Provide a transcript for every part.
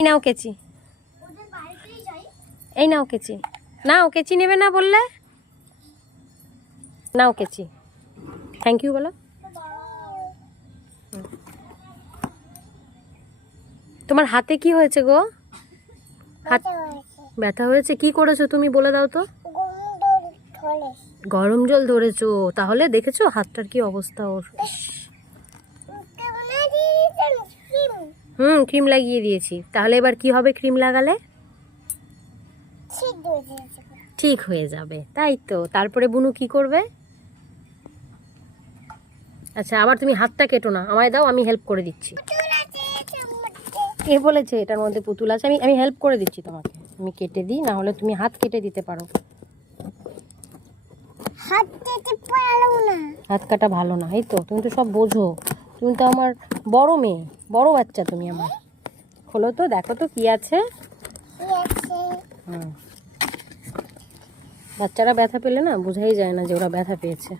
নাও কেচি, এই নাও কেচি, নাও কেচি নেবে না বললে, নাও কেচি। থ্যাংক ইউ বলো। তোমার হাতে কি হয়েছে গো? হাত ব্যথা হয়েছে? কি করেছো তুমি বলে দাও তো। গরম জল ধরেছো? তাহলে দেখেছো হাতটার কি অবস্থা ওর। ক্রিম লাগিয়ে দিয়েছি। তাহলে এবার কি হবে ক্রিম লাগালে? ঠিক হয়ে যাবে, তাই তো। তারপরে বুনু কি করবে? আচ্ছা, আবার তুমি হাতটা কেটো না, আমায় দাও, আমি হেল্প করে দিচ্ছি। কে বলেছে এটার মধ্যে পুতুল আছে? আমি হেল্প করে দিচ্ছি তোমাকে। আমি কেটে দিই, না হলে তুমি হাত কেটে দিতে পারো। হাত কাটা ভালো না, এই তো। তুমি তো সব বোঝো, তুমি তো আমার বড় মেয়ে, বড় বাচ্চা তুমি আমার। খোলো তো, দেখো তো কি আছে। বাচ্চারা ব্যথা পেলে না বোঝাই যায় না যে ওরা ব্যথা পেয়েছে।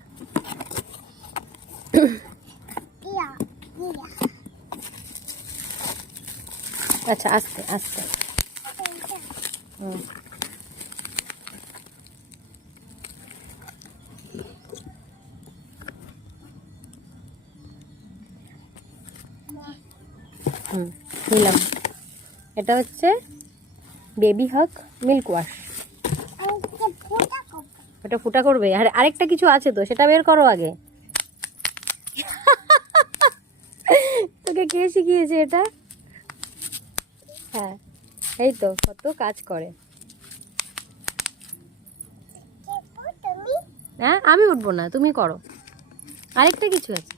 আচ্ছা, আস্তে আস্তে। নিলাম। এটা হচ্ছে বেবি হক মিল্ক ওয়াশ। ওটা ফুটা করবে? আর আরেকটা কিছু আছে তো, সেটা বের করো আগে। তোকে কে শিখিয়েছে এটা? হ্যাঁ, এই তো, কত কাজ করে। হ্যাঁ, আমি উঠবো না, তুমি করো। আরেকটা কিছু আছে।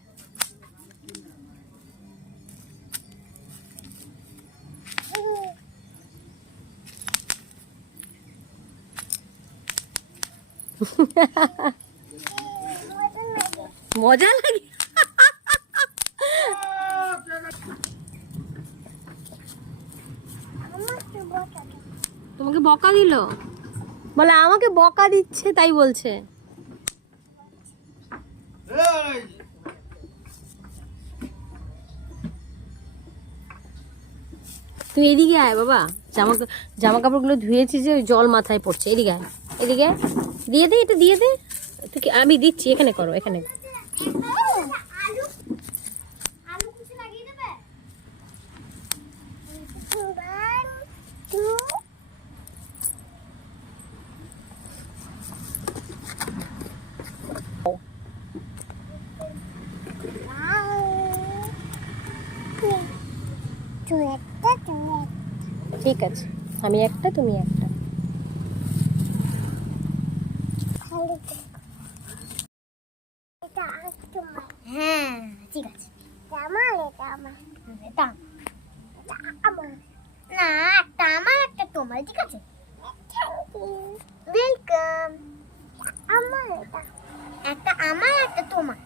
মজা লাগে। তোমাকে বকা দিল? বলে আমাকে বকা দিচ্ছে, তাই বলছে। তুই এদিকে আয় বাবা। জামা কাপড়গুলো ধুয়েছি যে ওই জল মাথায় পড়ছে। এদিকে আয়, এদিকে দিয়ে দে, এটা দিয়ে দে। তুই আমি দিচ্ছি, এখানে করো, এখানে। ঠিক আছে, আমি একটা, তুমি একটা। হ্যাঁ, ঠিক আছে। এটা আমার না, একটা আমার, একটা তোমার, ঠিক আছে? ওয়েলকাম। আমার একটা আমার, একটা তোমার।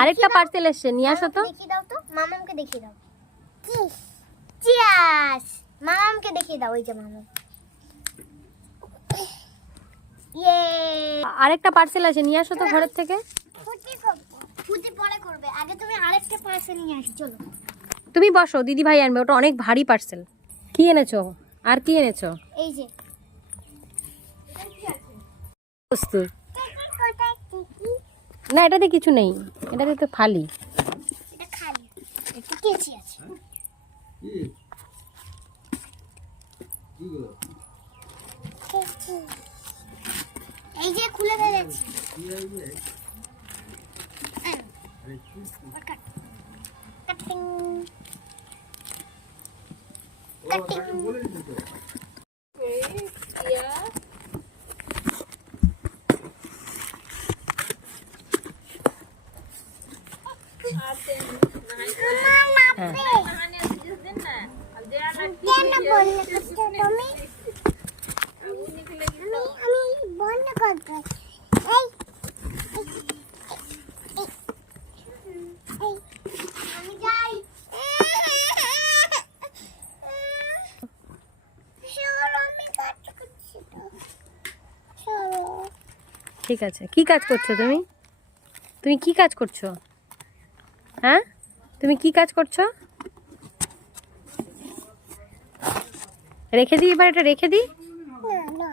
আরেকটা পার্সেল এসছে, নিয়ে আসো তো। দেখিয়ে দাও তো, মামামকে দেখিয়ে দাও। চিয়াস। মামামকে দেখিয়ে দাও, ওই যে মামাম। ইয়ে, আরেকটা পার্সেল আছে, নিয়ে আসো তো ঘরের থেকে। ফুটি পরে করবে, আগে তুমি আরেকটা পার্সেল নিয়ে আসো। চলো, তুমি বসো, দিদি ভাই আনবে, ওটা অনেক ভারী পার্সেল। কি এনেছো? আর কি এনেছো? এই যে বস্তু না, এটাতে কিছু নেই, এটাতে তো খালি। এটা খালি, একটু কেচি আছে। এই যে খুলে ফেলেছি। Cutting cutting. আমি যাই। ঠিক আছে, কি কাজ করছো তুমি? তুমি কি কাজ করছো? হ্যাঁ, তুমি কি কাজ করছো? রেখে দিই, এবার এটা রেখে দিই। না না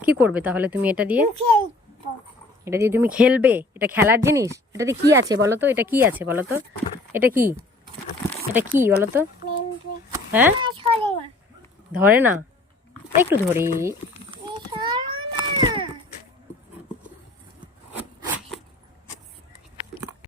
কি করবে তাহলে তুমি এটা দিয়ে? খেলবো। এটা দিয়ে তুমি খেলবে? এটা খেলার জিনিস? এটাতে কি আছে বলো তো? এটা কি আছে বলো তো? এটা কি? এটা কি বলো তো? নেমবে। হ্যাঁ, চলে না। ধরে না, একটু ধরে